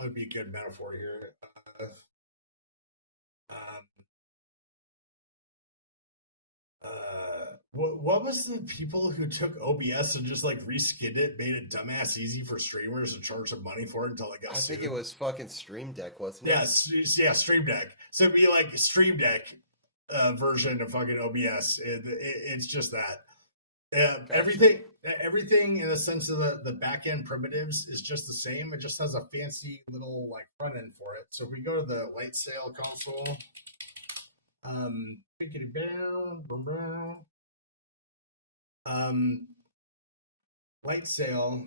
Might be a good metaphor here. Um, what was the people who took OBS and just like reskinned it, made it dumbass easy for streamers to charge them money for it until they got I sued? think it was fucking Stream Deck, wasn't Yeah, it? yeah, Stream Deck. So it'd be like Stream Deck version of fucking OBS. It's just that. Gotcha. Everything in the sense of the back end primitives is just the same. It just has a fancy little like front end for it. So if we go to the light sail console, light sail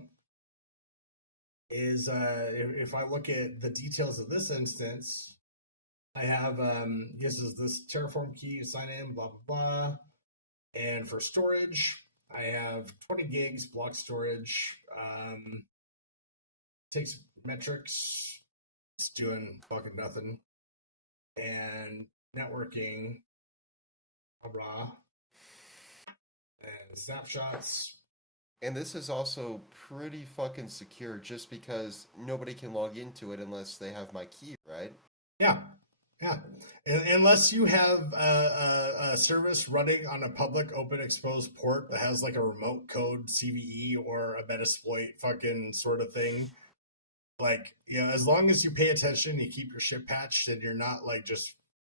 is if I look at the details of this instance, I have this is this Terraform key to sign in, blah blah blah, and for storage. I have 20 gigs block storage. Takes metrics. It's doing fucking nothing. And networking. Blah blah. And snapshots. And this is also pretty fucking secure just because nobody can log into it unless they have my key, right? Yeah. Yeah. Unless you have a service running on a public open exposed port that has like a remote code CVE or a Metasploit fucking sort of thing. Like, as long as you pay attention, you keep your shit patched and you're not like just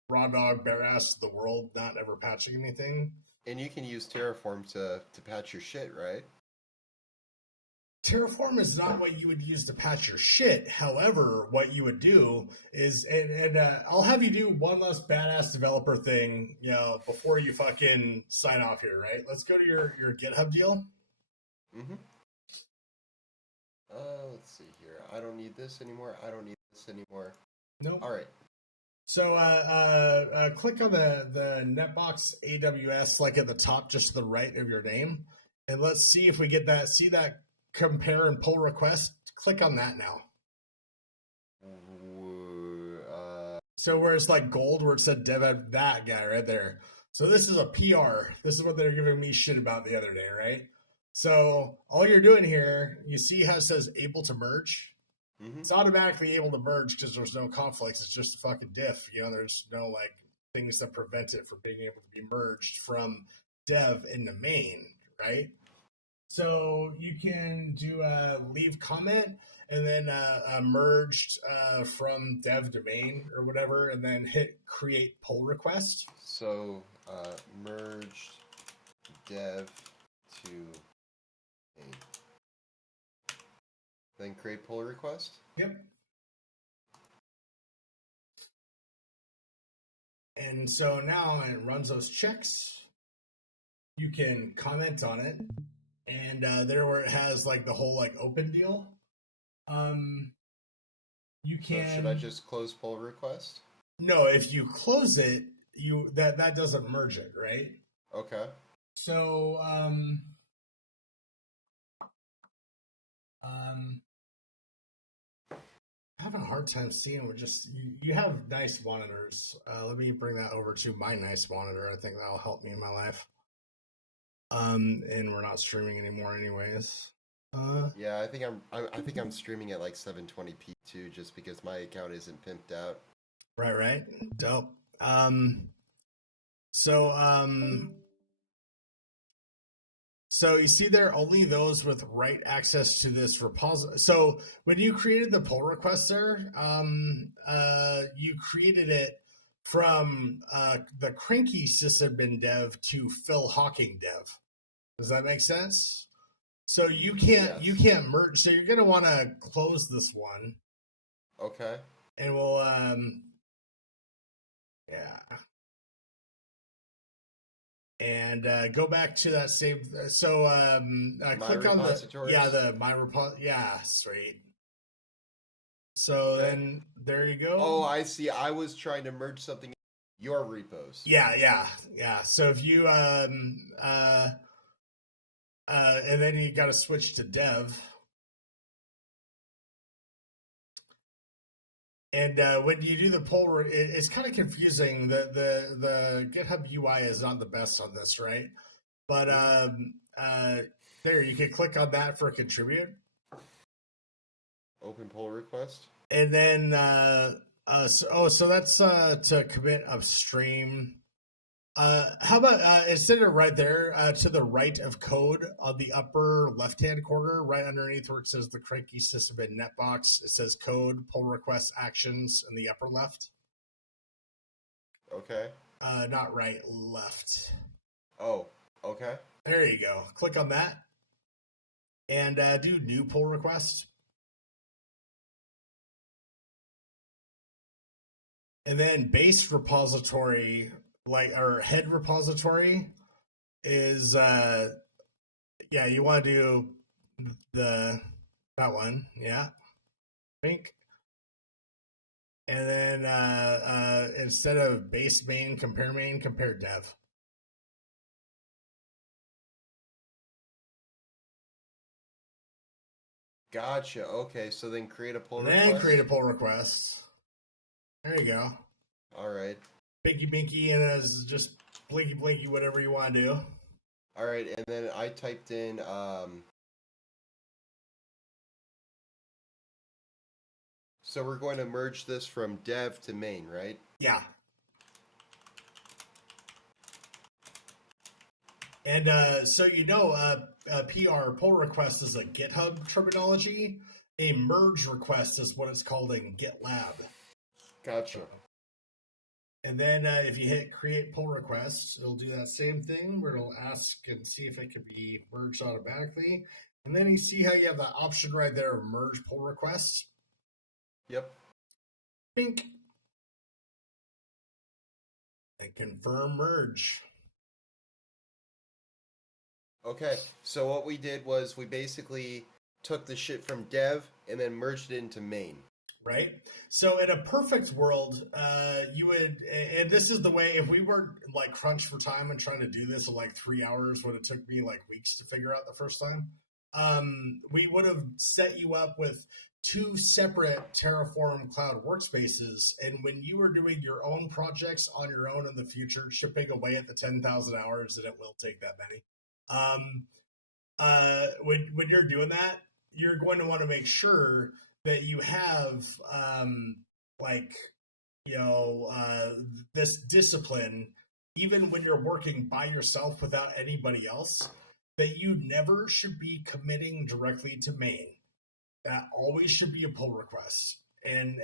raw dog bare ass to the world, not ever patching anything. And you can use Terraform to patch your shit, right? Terraform is not what you would use to patch your shit. However, what you would do is, and I'll have you do one less badass developer thing, before you fucking sign off here, right? Let's go to your GitHub deal. Mm-hmm. Let's see here. I don't need this anymore. I don't need this anymore. Nope. All right. So click on the Netbox AWS, like at the top, just to the right of your name, and let's see if we get that. See that compare and pull request? Click on that now. So where it's like gold, where it said dev, that guy right there. So this is a PR. This is what they're giving me shit about the other day, right? So all you're doing here, you see how it says able to merge? Mm-hmm. It's automatically able to merge because there's no conflicts. It's just a fucking diff. There's no like things that prevent it from being able to be merged from dev into main, right? So you can do a leave comment and then merged from dev to main or whatever, and then hit create pull request. So merged dev to main. Then create pull request? Yep. And so now it runs those checks. You can comment on it. And there where it has like the whole like open deal. You can. So should I just close pull request? No, if you close it, that doesn't merge it, right? Okay. So I'm having a hard time seeing. We're just you have nice monitors. Let me bring that over to my nice monitor. I think that'll help me in my life. And we're not streaming anymore, anyways. Yeah, I think I'm streaming at like 720p too, just because my account isn't pimped out. Right. Dope. So you see there, only those with write access to this repository. So when you created the pull request there, you created it from the cranky sysadmin dev to Phil Hawking dev. Does that make sense? So you can't merge. So you're gonna want to close this one. Okay. And we'll yeah. And go back to that same. So click on the my repo. Yeah, sweet. So then there you go. Oh, I see. I was trying to merge something in your repos. Yeah. So if you and then you got to switch to dev. And when you do the pull, it's kind of confusing. The GitHub UI is not the best on this, right? But there, you can click on that for contribute. Open pull request. And then so that's to commit upstream. How about instead of right there to the right of code on the upper left hand corner, right underneath where it says the cranky system in netbox, it says code pull request actions in the upper left. Okay. Not right, left. Oh, okay. There you go. Click on that and do new pull request. And then base repository, or head repository, is yeah, you want to do that one, yeah, I think. And then instead of base main, compare dev. Gotcha. Okay, so then create a pull And request. then create a pull request. There you go. All right. Binky binky and as just blinky blinky, whatever you want to do. All right, and then I typed in so we're going to merge this from dev to main, right? Yeah. And so PR pull request is a GitHub terminology. A merge request is what it's called in GitLab. Gotcha. And then if you hit create pull request, it'll do that same thing where it'll ask and see if it can be merged automatically. And then you see how you have that option right there, merge pull request. Yep. Bink. And confirm merge. Okay, so what we did was we basically took the shit from dev and then merged it into main. Right. So in a perfect world, you would, and this is the way, if we weren't like crunched for time and trying to do this in like 3 hours when it took me like weeks to figure out the first time, we would have set you up with 2 separate Terraform cloud workspaces. And when you were doing your own projects on your own in the future, chipping away at the 10,000 hours, and it will take that many. When you're doing that, you're going to want to make sure that you have like this discipline, even when you're working by yourself without anybody else, that you never should be committing directly to main. That always should be a pull request and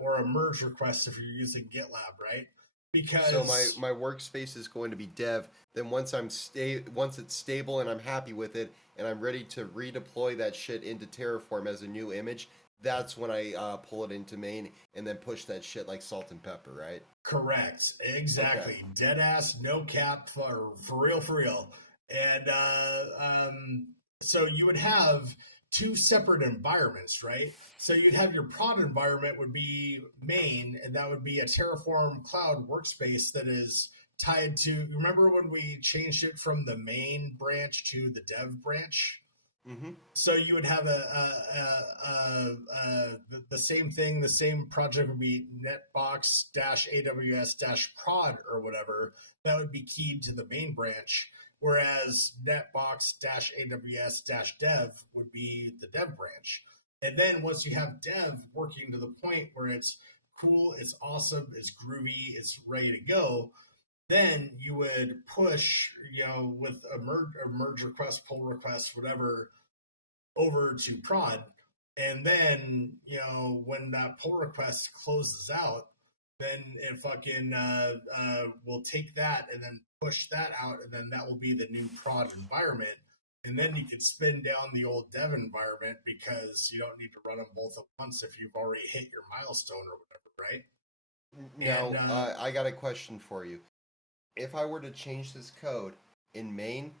or a merge request if you're using GitLab, right? Because so my workspace is going to be dev. Then once it's stable and I'm happy with it and I'm ready to redeploy that shit into Terraform as a new image, that's when I pull it into main and then push that shit like salt and pepper, right? Correct. Exactly. Okay. Dead ass, no cap, for real. And so you would have 2 separate environments, right? So you'd have your prod environment would be main, and that would be a Terraform cloud workspace that is tied to, remember when we changed it from the main branch to the dev branch? Mm-hmm. So you would have the same thing. The same project would be netbox-aws-prod or whatever. That would be keyed to the main branch, whereas netbox-aws-dev would be the dev branch. And then once you have dev working to the point where it's cool, it's awesome, it's groovy, it's ready to go, then you would push, with a merge request, pull request, whatever, over to prod. And then, when that pull request closes out, then it fucking will take that and then push that out, and then that will be the new prod environment. And then you can spin down the old dev environment because you don't need to run them both at once if you've already hit your milestone or whatever, right? Now, I got a question for you. If I were to change this code in main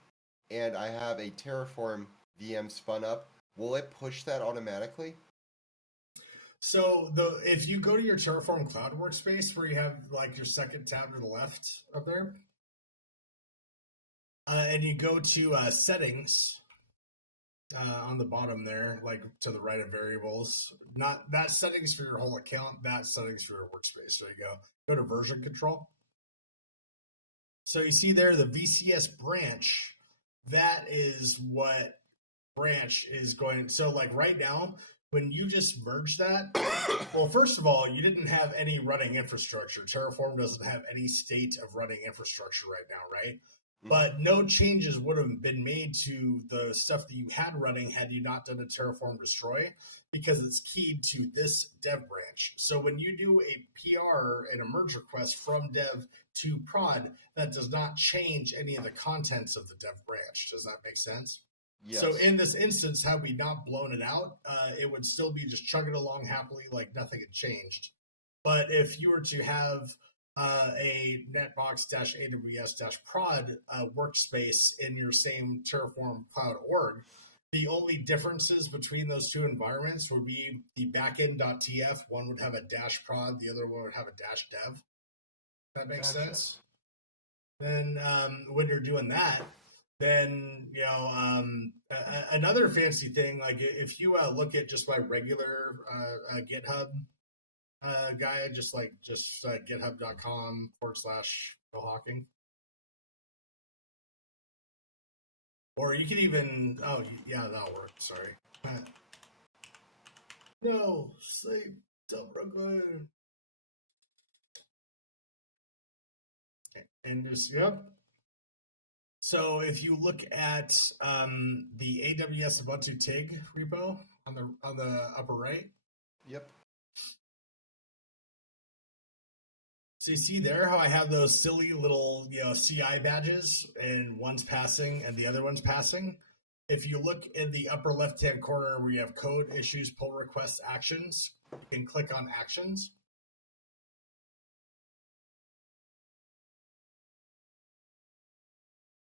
and I have a Terraform VM spun up, will it push that automatically? So if you go to your Terraform cloud workspace where you have like your second tab to the left up there, and you go to settings on the bottom there, like to the right of variables, not that settings for your whole account, that settings for your workspace. There you go. Go to version control. So you see there the VCS branch, that is what branch is going. So like right now, when you just merged that, well, first of all, you didn't have any running infrastructure. Terraform doesn't have any state of running infrastructure right now, right? But no changes would have been made to the stuff that you had running had you not done a Terraform destroy, because it's keyed to this dev branch. So when you do a PR and a merge request from dev to prod, that does not change any of the contents of the dev branch. Does that make sense? Yes. So in this instance, had we not blown it out, it would still be just chugging along happily like nothing had changed. But if you were to have a netbox-aws-prod workspace in your same Terraform Cloud org, the only differences between those two environments would be the backend.tf. One would have a -prod, the other one would have a -dev. That makes sense? Then when you're doing that, then another fancy thing, like if you look at just my regular GitHub guy, just github.com/Hawking. Or you can even, that'll work. Sorry. No, sleep, Brooklyn. And just, yep. So if you look at the AWS Ubuntu TIG repo on the upper right. Yep. So you see there how I have those silly little CI badges, and one's passing and the other one's passing. If you look in the upper left-hand corner where you have code, issues, pull requests, actions, you can click on actions.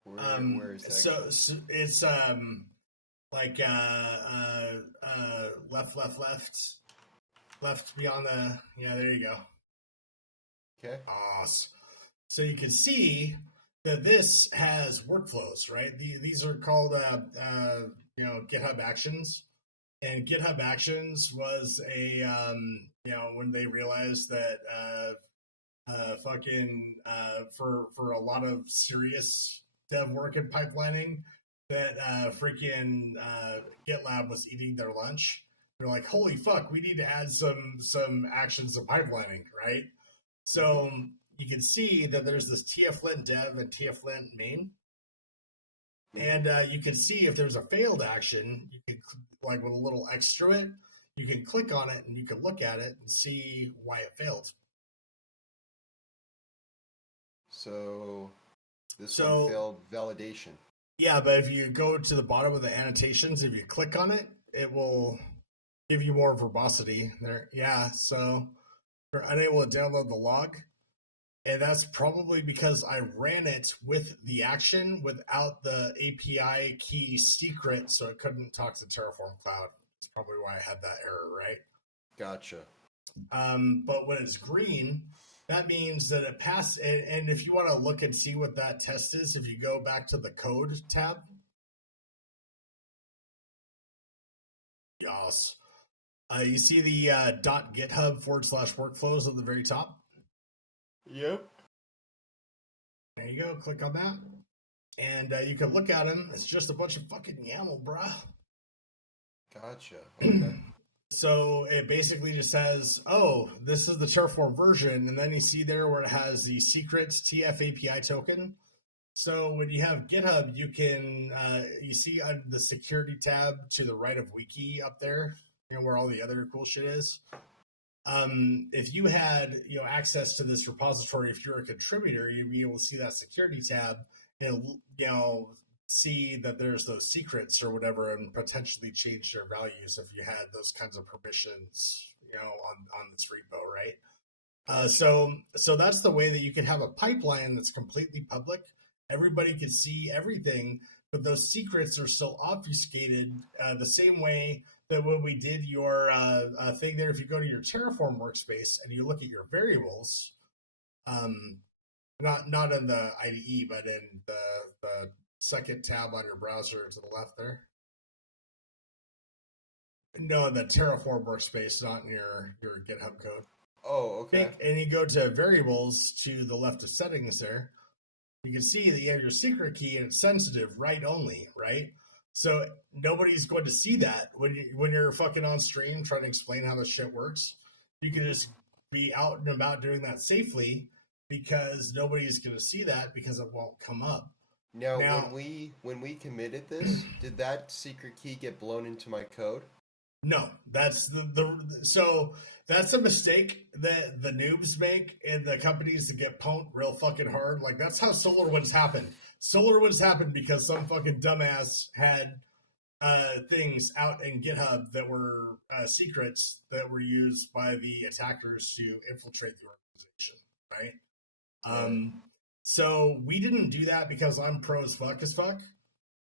Where is that? So it's like left beyond the, there you go. Okay. Awesome. So you can see that this has workflows, right? These are called GitHub Actions, and GitHub Actions was a when they realized that for a lot of serious dev work and pipelining, that freaking GitLab was eating their lunch. They're like, holy fuck, we need to add some actions to pipelining, right? So you can see that there's this tflint dev and tflint main. And you can see if there's a failed action, you can, like with a little X through it, you can click on it and you can look at it and see why it failed. So this one failed validation. Yeah, but if you go to the bottom of the annotations, if you click on it, it will give you more verbosity there. Yeah, so you're unable to download the log. And that's probably because I ran it with the action without the API key secret, so it couldn't talk to Terraform Cloud. That's probably why I had that error, right? Gotcha. But when it's green, that means that it passed. And if you want to look and see what that test is, if you go back to the code tab. Yes. You see the .github/workflows at the very top? Yep. There you go. Click on that. And you can look at them. It's just a bunch of fucking YAML, bruh. Gotcha. Okay. So it basically just says, oh, this is the Terraform version. And then you see there where it has the secret TF API token. So when you have GitHub, you can, you see on the security tab to the right of Wiki up there, where all the other cool shit is. If you had access to this repository, if you're a contributor, you'd be able to see that security tab and see that there's those secrets or whatever, and potentially change their values if you had those kinds of permissions on this repo, right? So that's the way that you can have a pipeline that's completely public. Everybody can see everything, but those secrets are still obfuscated the same way that when we did your thing there, if you go to your Terraform workspace and you look at your variables, not in the IDE, but in the second tab on your browser to the left there. No, in the Terraform workspace, not in your GitHub code. Oh, okay. And you go to variables to the left of settings there. You can see that you have your secret key and it's sensitive, write only, right? So nobody's going to see that when you're fucking on stream trying to explain how this shit works. You can just be out and about doing that safely because nobody's going to see that because it won't come up. Now, Now, when we committed this, did that secret key get blown into my code? no, that's so that's a mistake that the noobs make and the companies that get punked real fucking hard. Like that's how SolarWinds happened. SolarWinds happened because some fucking dumbass had things out in GitHub that were secrets that were used by the attackers to infiltrate the organization, right? Right. So we didn't do that because I'm pro as fuck,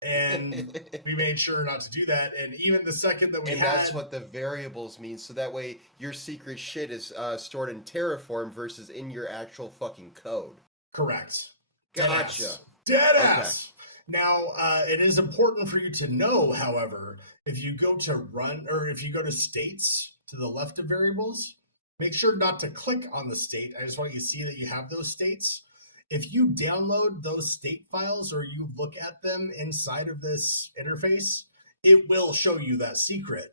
and we made sure not to do that. And even the second that we And had, that's what the variables mean. So that way, your secret shit is stored in Terraform versus in your actual fucking code. correct, Gotcha. dead Okay. ass. Now, it is important for you to know, however, if you go to run or if you go to states to the left of variables, make sure not to click on the state. I just want you to see that you have those states. If you download those state files or you look at them inside of this interface, it will show you that secret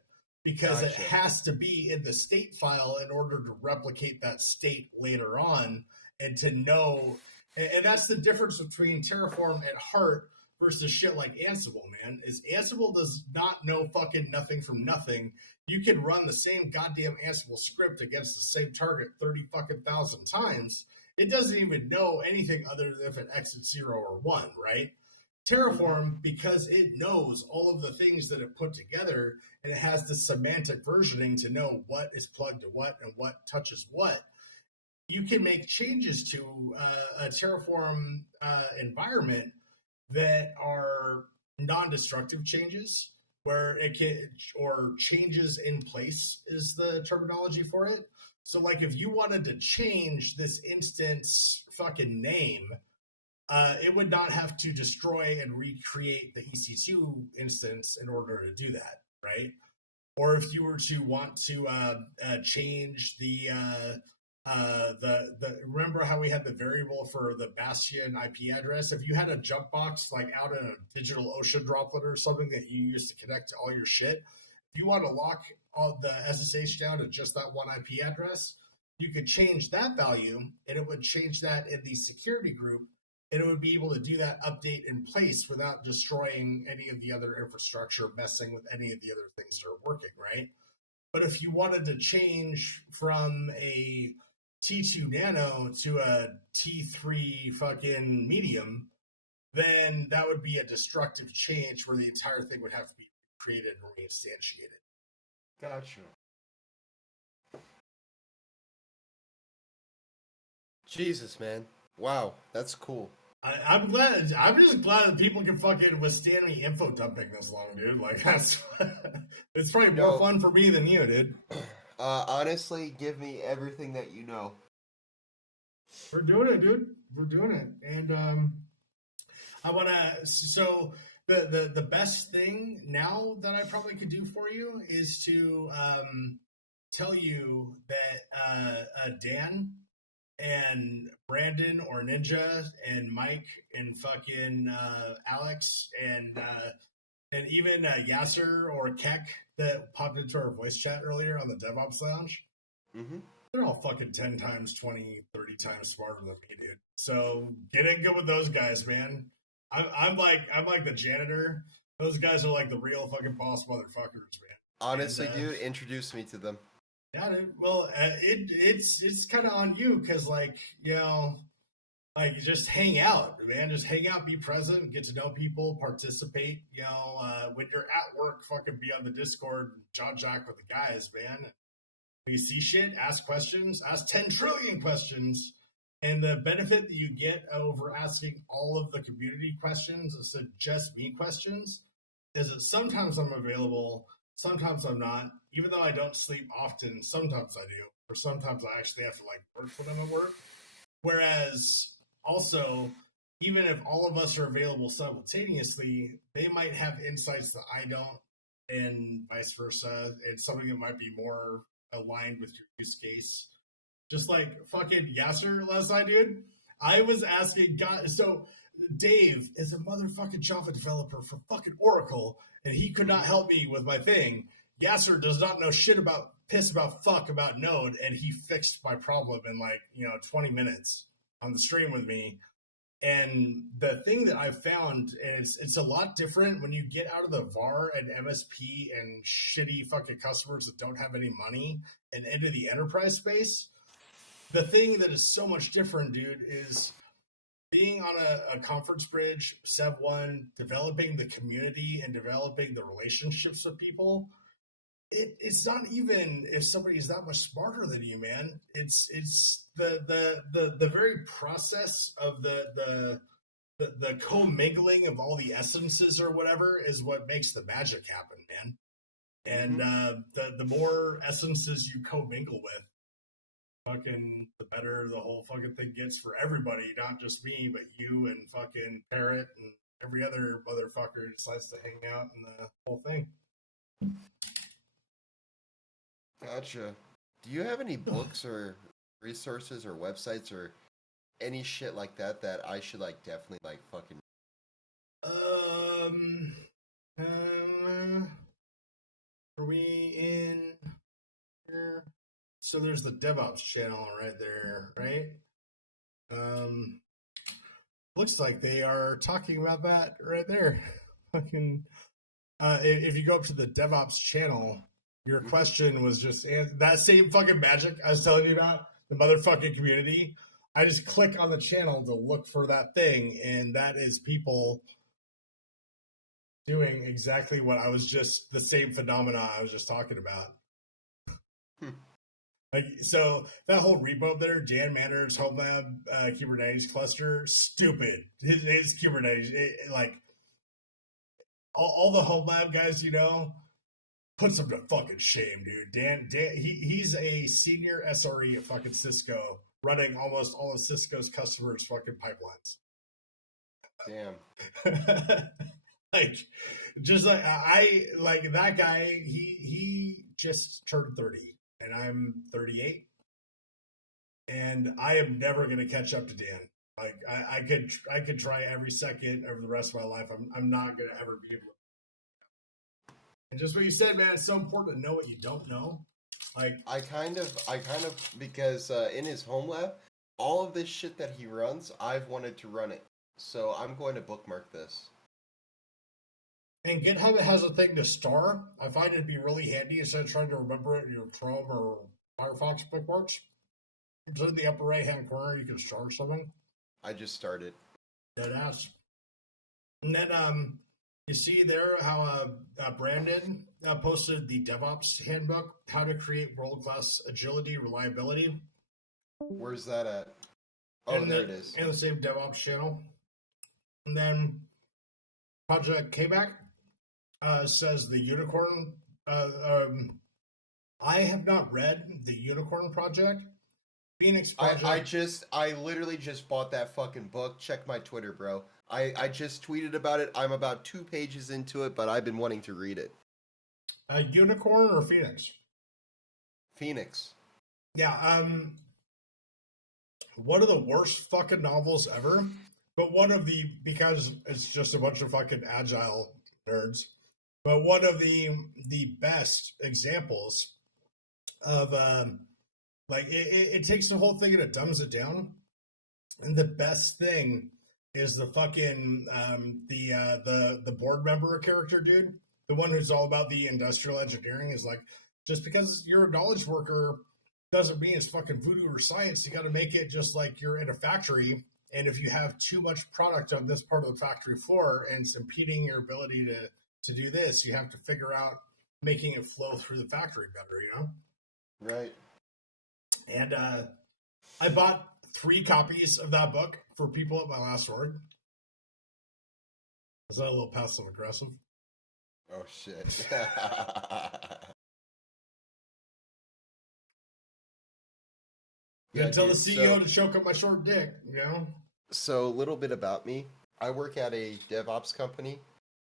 because it Gotcha. has to be in the state file in order to replicate that state later on and to know. And that's the difference between Terraform at heart versus shit like Ansible, man. Is Ansible does not know fucking nothing from nothing. You can run the same goddamn Ansible script against the same target 30 fucking thousand times. It doesn't even know anything other than if it exits 0 or 1, right? Terraform, because it knows all of the things that it put together and it has the semantic versioning to know what is plugged to what and what touches what, you can make changes to a Terraform environment that are non-destructive changes where it can, or changes in place is the terminology for it. So like if you wanted to change this instance fucking name, it would not have to destroy and recreate the EC2 instance in order to do that, right? Or if you were to want to change the remember how we had the variable for the Bastion IP address? If you had a jump box like out in a digital ocean droplet or something that you use to connect to all your shit, if you want to lock all the SSH down to just that one IP address, you could change that value and it would change that in the security group and it would be able to do that update in place without destroying any of the other infrastructure, messing with any of the other things that are working, right? But if you wanted to change from a T2 Nano to a T3 fucking medium, then that would be a destructive change where the entire thing would have to be created and reinstantiated. Gotcha. Jesus, man. Wow, that's cool. I'm glad. I'm just glad that people can fucking withstand me info dumping this long, dude. Like that's it's probably more fun for me than you, dude. Honestly, give me everything that you know. We're doing it, dude. We're doing it, and I want to. So the best thing now that I probably could do for you is to tell you that Dan and Brandon or Ninja and Mike and fucking Alex and even Yasser or Keck that popped into our voice chat earlier on the DevOps Lounge. Mm-hmm. They're all fucking 10 times, 20, 30 times smarter than me, dude. So get in good with those guys, man. I'm like the janitor. Those guys are like the real fucking boss motherfuckers, man. Honestly, dude, introduce me to them. Yeah, dude. Well, it's kind of on you because, like, you know, like just hang out, man. Just hang out, be present, get to know people, participate. You know, when you're at work, fucking be on the Discord, John Jack with the guys, man. When you see shit, ask questions, ask 10 trillion questions. And the benefit that you get over asking all of the community questions instead of just me questions is that sometimes I'm available, sometimes I'm not. Even though I don't sleep often, sometimes I do, or sometimes I actually have to like work when I'm at work. Whereas also, even if all of us are available simultaneously, they might have insights that I don't, and vice versa, and something that might be more aligned with your use case. Just like fucking Yasser last night, dude. I was asking God. So Dave is a motherfucking Java developer for fucking Oracle, and he could not help me with my thing. Yasser does not know shit about piss about fuck about Node, and he fixed my problem in 20 minutes on the stream with me. And the thing that I've found is it's a lot different when you get out of the VAR and MSP and shitty fucking customers that don't have any money and into the enterprise space. The thing that is so much different, dude, is being on a conference bridge, Sev One, developing the community and developing the relationships with people. It's not even if somebody's that much smarter than you, man. It's the very process of the commingling of all the essences or whatever is what makes the magic happen, man. And the more essences you commingle with, fucking the better the whole fucking thing gets for everybody, not just me, but you and fucking Parrot and every other motherfucker who decides to hang out in the whole thing. Gotcha. Do you have any books or resources or websites or any shit like that that I should definitely fucking? Are we in here? So there's the DevOps channel right there, right? Looks like they are talking about that right there. Fucking, if you go up to the DevOps channel, your question was just that same fucking magic I was telling you about, the motherfucking community. I just click on the channel to look for that thing, and that is people doing exactly what I was just the same phenomena I was just talking about. So that whole repo up there, Dan Manner's home lab Kubernetes cluster, stupid. His Kubernetes, all the home lab guys, puts him to fucking shame, dude. Dan he's a senior SRE at fucking Cisco, running almost all of Cisco's customers' fucking pipelines. Damn. That guy, he just turned 30 and I'm 38. And I am never gonna catch up to Dan. I could try every second of the rest of my life. I'm not gonna ever be able to. And just what you said, man, it's so important to know what you don't know. I kind of because in his home lab, all of this shit that he runs, I've wanted to run it. So I'm going to bookmark this. And GitHub has a thing to star. I find it'd be really handy instead of trying to remember it in your Chrome or Firefox bookmarks. So in the upper right-hand corner, you can star something. I just started. Dead ass. And then you see there how Brandon posted the DevOps handbook, how to create world-class agility, reliability. Where's that at? Oh, there it is. In the same DevOps channel. And then Project KBack says the Unicorn. I have not read the Unicorn Project. Phoenix Project. I literally just bought that fucking book. Check my Twitter, bro. I just tweeted about it. I'm about 2 pages into it, but I've been wanting to read it. Unicorn or Phoenix? Phoenix. Yeah, one of the worst fucking novels ever, but because it's just a bunch of fucking agile nerds, but one of the best examples of it takes the whole thing and it dumbs it down. And the best thing is the fucking the board member character dude, the one who's all about the industrial engineering, is like, just because you're a knowledge worker doesn't mean it's fucking voodoo or science. You got to make it just like you're in a factory, and if you have too much product on this part of the factory floor and it's impeding your ability to do this, you have to figure out making it flow through the factory better, Right. And I bought 3 copies of that book for people at my last org. Is that a little passive aggressive? Oh shit. Tell the CEO to choke up my short dick, So a little bit about me. I work at a DevOps company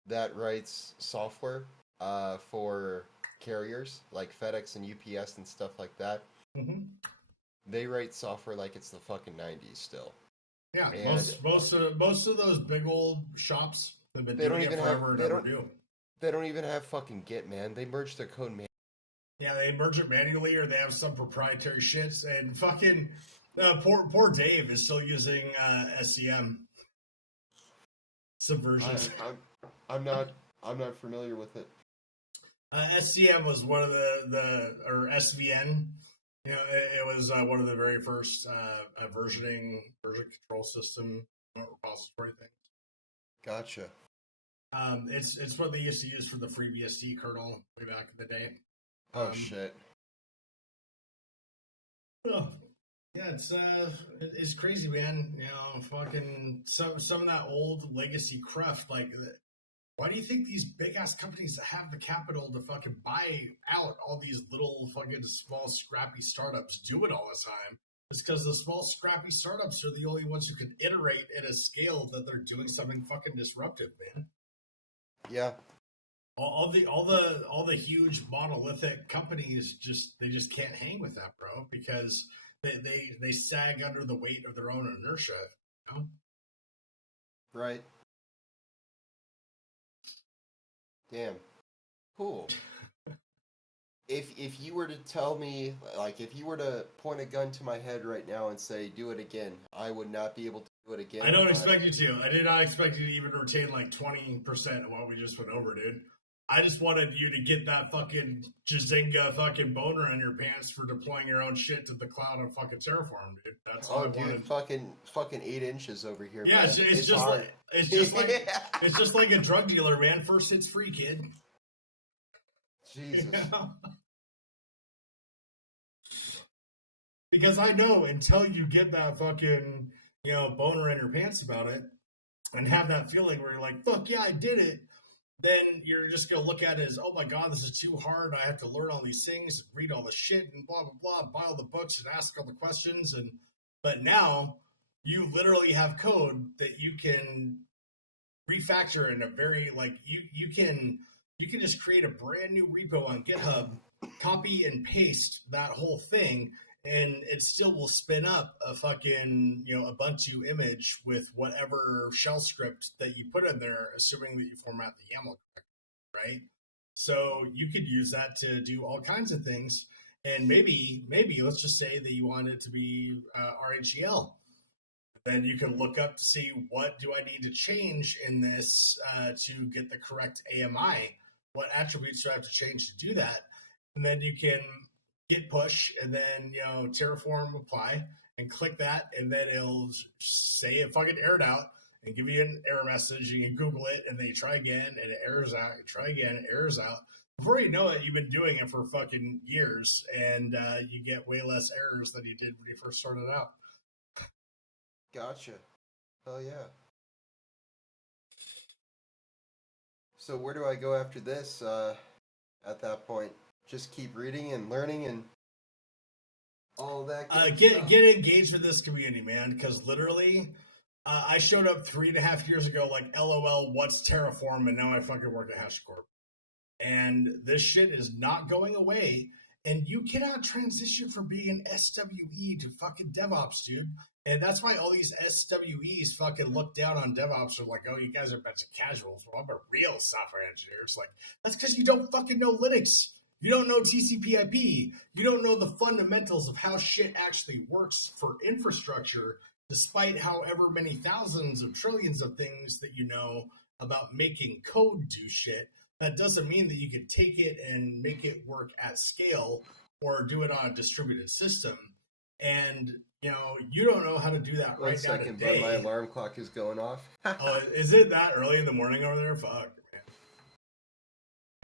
that writes software for carriers like FedEx and UPS and stuff like that. Mm-hmm. They write software like it's the fucking 90s still. Yeah, And most of those big old shops have been they don't doing it even have forever and ever do. they don't even have fucking Git, man. They merge their code, man. Yeah, they merge it manually, or they have some proprietary shits. And fucking poor Dave is still using SCM subversions. I'm not familiar with it. SCM was one of the or SVN. You know, it was one of the very first version control system repository things. Gotcha. It's what they used to use for the FreeBSD kernel way back in the day. Oh shit. Oh, yeah, it's crazy, man. You know, fucking some of that old legacy cruft. Like, why do you think these big ass companies have the capital to fucking buy out all these little fucking small scrappy startups do it all the time? It's because the small scrappy startups are the only ones who can iterate at a scale that they're doing something fucking disruptive, man. Yeah. All the huge monolithic companies just can't hang with that, bro, because they sag under the weight of their own inertia. You know? Right. Damn. Cool. If you were to tell me, like, if you were to point a gun to my head right now and say, do it again, I would not be able to do it again. I don't expect you to. I did not expect you to even retain like 20% of what we just went over, dude. I just wanted you to get that fucking Jazinga fucking boner in your pants for deploying your own shit to the cloud on fucking Terraform, dude. That's all I wanted. Fucking 8 inches over here. Yeah, man. it's just hard. like it's just like a drug dealer, man. First hit's free, kid. Jesus. You know? Because I know until you get that fucking boner in your pants about it and have that feeling where you're like, fuck yeah, I did it. Then you're just going to look at it as, oh my God, this is too hard. I have to learn all these things, read all the shit and blah, blah, blah, buy all the books and ask all the questions. But now you literally have code that you can refactor in a very, like, you can just create a brand new repo on GitHub, copy and paste that whole thing, and it still will spin up a fucking Ubuntu image with whatever shell script that you put in there, assuming that you format the YAML correctly, right? So you could use that to do all kinds of things, and maybe let's just say that you want it to be RHEL. Then you can look up to see what do I need to change in this to get the correct AMI. What attributes do I have to change to do that? And then you can git push and then Terraform apply and click that, and then it'll say it fucking errored out and give you an error message. You can Google it, and then you try again and it errors out. You try again, it errors out. Before you know it, you've been doing it for fucking years, and you get way less errors than you did when you first started out. Gotcha. Hell yeah. So where do I go after this at that point? Just keep reading and learning and all that good stuff. Get engaged with this community, man, because literally I showed up 3.5 years ago like, LOL, what's Terraform? And now I fucking work at HashiCorp. And this shit is not going away. And you cannot transition from being an SWE to fucking DevOps, dude. And that's why all these SWEs fucking look down on DevOps. Are like, oh, you guys are a bunch of casuals. Well, I'm a real software engineer. It's like, that's because you don't fucking know Linux. You don't know TCP/IP. You don't know the fundamentals of how shit actually works for infrastructure, despite however many thousands of trillions of things that you know about making code do shit. That doesn't mean that you can take it and make it work at scale or do it on a distributed system. And, you don't know how to do that right now today. 1 second, but my alarm clock is going off. Oh, is it that early in the morning over there? Fuck, man.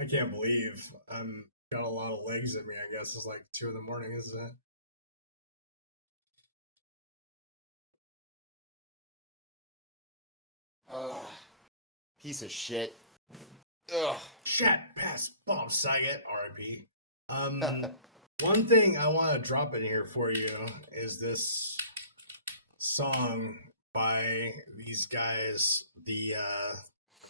I can't believe I'm got a lot of legs in me. I guess it's like 2 in the morning, isn't it? Piece of shit. Ugh. Shit, pass, Bob Saget, R.I.P. One thing I want to drop in here for you is this song by these guys, the